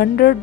100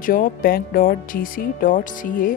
jobbank.gc.ca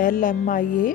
LMIA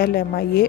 LMIA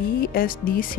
ESDC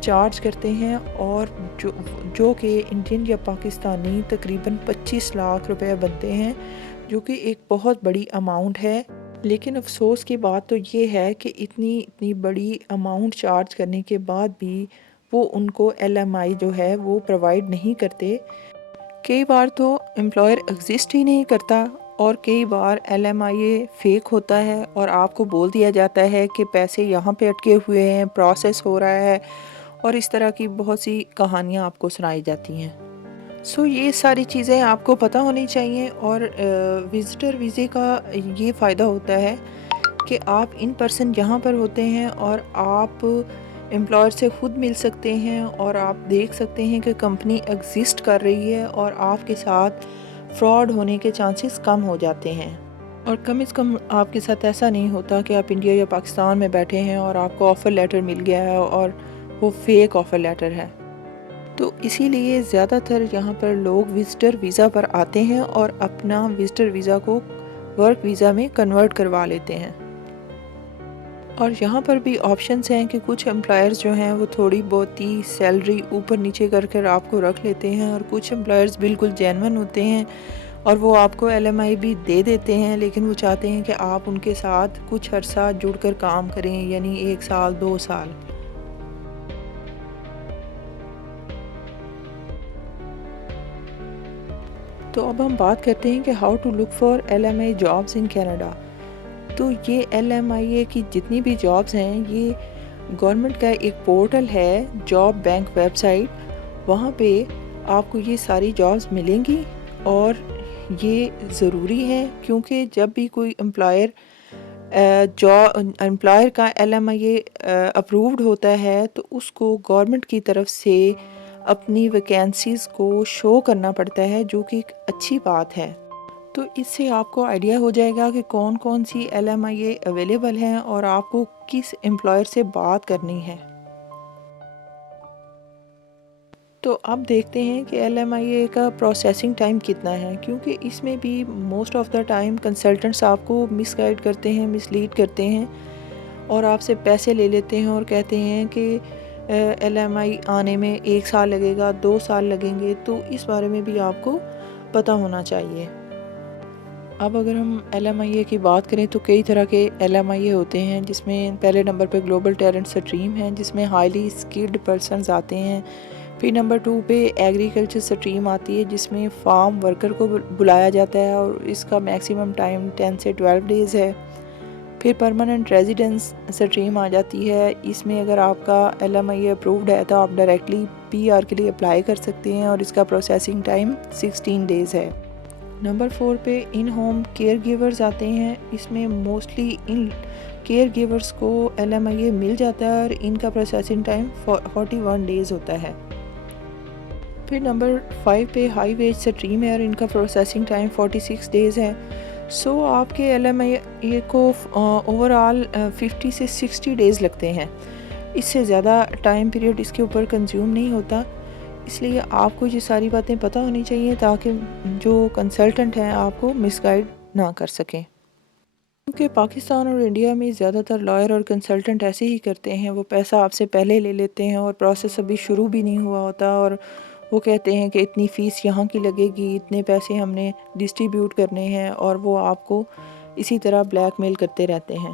charge کرتے ہیں، اور جو کہ انڈین یا پاکستانی تقریباً 25 لاکھ روپے بنتے ہیں، جو کہ ایک بہت بڑی اماؤنٹ ہے۔ لیکن افسوس کی بات تو یہ ہے کہ اتنی بڑی اماؤنٹ چارج کرنے کے بعد بھی وہ ان کو LMI جو ہے وہ پرووائڈ نہیں کرتے۔ کئی بار تو امپلائر ایگزسٹ ہی نہیں کرتا، اور کئی بار LMI فیک ہوتا ہے اور آپ کو بول دیا جاتا ہے کہ پیسے یہاں پہ اٹکے ہوئے ہیں، پروسیس ہو رہا ہے، اور اس طرح کی بہت سی کہانیاں آپ کو سنائی جاتی ہیں۔ یہ ساری چیزیں آپ کو پتہ ہونی چاہیے، اور وزٹر ویزے کا یہ فائدہ ہوتا ہے کہ آپ ان پرسن یہاں پر ہوتے ہیں، اور آپ امپلائر سے خود مل سکتے ہیں، اور آپ دیکھ سکتے ہیں کہ کمپنی ایگزسٹ کر رہی ہے، اور آپ کے ساتھ فراڈ ہونے کے چانسز کم ہو جاتے ہیں۔ اور کم از کم آپ کے ساتھ ایسا نہیں ہوتا کہ آپ انڈیا یا پاکستان میں بیٹھے ہیں اور آپ کو آفر لیٹر مل گیا ہے اور وہ فیک آفر لیٹر ہے۔ تو اسی لیے زیادہ تر یہاں پر لوگ وزٹر ویزا پر آتے ہیں اور اپنا وزٹر ویزا کو ورک ویزا میں کنورٹ کروا لیتے ہیں۔ اور یہاں پر بھی آپشنز ہیں کہ کچھ امپلائرز جو ہیں وہ تھوڑی بہت ہی سیلری اوپر نیچے کر کر آپ کو رکھ لیتے ہیں، اور کچھ امپلائرز بالکل جینون ہوتے ہیں اور وہ آپ کو LMI بھی دے دیتے ہیں، لیکن وہ چاہتے ہیں کہ آپ ان کے ساتھ کچھ عرصہ جڑ کر کام کریں، یعنی 1 سال 2 سال۔ تو اب ہم بات کرتے ہیں کہ how to look for LMI jobs in Canada. تو یہ LMI کی جتنی بھی جابس ہیں، یہ گورنمنٹ کا ایک پورٹل ہے، جاب بینک ویب سائٹ، وہاں پہ آپ کو یہ ساری جابس ملیں گی، اور یہ ضروری ہے کیونکہ جب بھی کوئی امپلائر کا LMI اپرووڈ ہوتا ہے تو اس کو گورنمنٹ کی طرف سے اپنی ویکینسیز کو شو کرنا پڑتا ہے، جو کہ ایک اچھی بات ہے۔ تو اس سے آپ کو آئیڈیا ہو جائے گا کہ کون کون سی LMI اویلیبل ہیں اور آپ کو کس امپلائر سے بات کرنی ہے۔ تو اب دیکھتے ہیں کہ LMI کا پروسیسنگ ٹائم کتنا ہے، کیونکہ اس میں بھی most of the time consultants آپ کو مس گائیڈ کرتے ہیں، مس لیڈ کرتے ہیں، اور آپ سے پیسے لے لیتے ہیں اور کہتے ہیں کہ LMI آنے میں 1 سال لگے گا، 2 سال لگیں گے۔ تو اس بارے میں بھی آپ کو پتہ ہونا چاہیے۔ اب اگر ہم LMI کی بات کریں تو کئی طرح کے LMI ہوتے ہیں، جس میں پہلے نمبر پہ گلوبل ٹیلنٹ اسٹریم ہے، جس میں ہائیلی اسکلڈ پرسنز آتے ہیں۔ پھر نمبر 2 پہ ایگریکلچر اسٹریم آتی ہے، جس میں فارم ورکر کو بلایا جاتا ہے، اور اس کا میکسیمم ٹائم 10 سے 12 ڈیز ہے۔ پھر پرماننٹ ریزیڈنس اسٹریم آ جاتی ہے، اس میں اگر آپ کا LMI اپرووڈ ہے تو آپ ڈائریکٹلی PR کے لیے اپلائی کر سکتے ہیں، اور اس کا پروسیسنگ ٹائم 16 ڈیز ہے۔ نمبر 4 پہ ان ہوم کیئر گیورز آتے ہیں، اس میں موسٹلی ان کیئر گیورز کو LMI مل جاتا ہے، اور ان کا پروسیسنگ ٹائم 41 ڈیز ہوتا ہے۔ پھر نمبر 5 پہ ہائی ویج اسٹریم ہے، اور ان کا پروسیسنگ ٹائم 46 ڈیز ہے۔ آپ کے LMI کو اوورآل 50 سے 60 ڈیز لگتے ہیں، اس سے زیادہ ٹائم پیریڈ اس کے اوپر کنزیوم نہیں ہوتا۔ اس لیے آپ کو یہ ساری باتیں پتہ ہونی چاہیے تاکہ جو کنسلٹنٹ ہیں آپ کو مس گائیڈ نہ کر سکیں، کیونکہ پاکستان اور انڈیا میں زیادہ تر لائر اور کنسلٹنٹ ایسے ہی کرتے ہیں، وہ پیسہ آپ سے پہلے لے لیتے ہیں اور پروسیس ابھی شروع بھی نہیں ہوا ہوتا، اور وہ کہتے ہیں کہ اتنی فیس یہاں کی لگے گی، اتنے پیسے ہم نے ڈسٹریبیوٹ کرنے ہیں، اور وہ آپ کو اسی طرح بلیک میل کرتے رہتے ہیں۔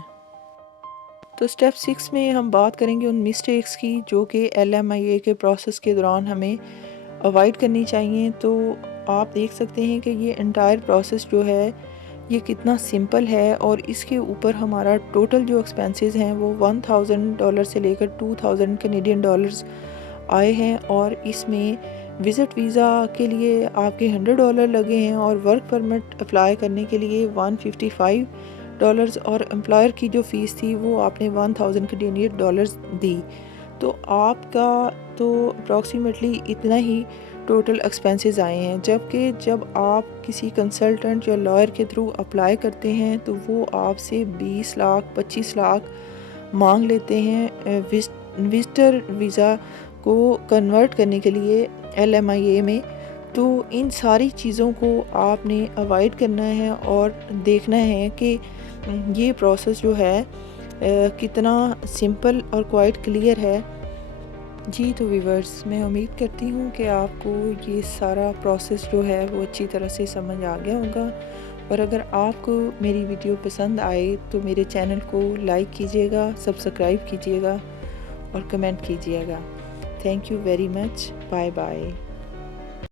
تو سٹیپ 6 میں ہم بات کریں گے ان مسٹیکس کی جو کہ LMI کے پروسیس کے دوران ہمیں اوائڈ کرنی چاہیے۔ تو آپ دیکھ سکتے ہیں کہ یہ انٹائر پروسیس جو ہے یہ کتنا سمپل ہے، اور اس کے اوپر ہمارا ٹوٹل جو ایکسپینسز ہیں وہ $1000 سے لے کر $2000 کینیڈین ڈالرز آئے ہیں، اور اس میں وزٹ ویزا کے لیے آپ کے $100 لگے ہیں، اور ورک پرمٹ اپلائی کرنے کے لیے $155، اور امپلائر کی جو فیس تھی وہ آپ نے $1000 کینیڈین ڈالرز دی۔ تو آپ کا تو اپروکسیمیٹلی اتنا ہی ٹوٹل ایکسپینسز آئے ہیں، جبکہ جب آپ کسی کنسلٹنٹ یا لائر کے تھرو اپلائی کرتے ہیں تو وہ آپ سے 20 لاکھ 25 لاکھ مانگ لیتے ہیں وزٹر ویزا کو کنورٹ کرنے کے لیے LMI میں۔ تو ان ساری چیزوں کو آپ نے اوائڈ کرنا ہے اور دیکھنا ہے کہ یہ پروسیس جو ہے کتنا سمپل اور کوائٹ کلیئر ہے۔ جی تو ویورز، میں امید کرتی ہوں کہ آپ کو یہ سارا پروسیس جو ہے وہ اچھی طرح سے سمجھ آ گیا ہوگا، اور اگر آپ کو میری ویڈیو پسند آئے تو میرے چینل کو لائک کیجیے گا، سبسکرائب کیجیے گا اور کمنٹ کیجیے گا۔ Thank you very much, bye bye.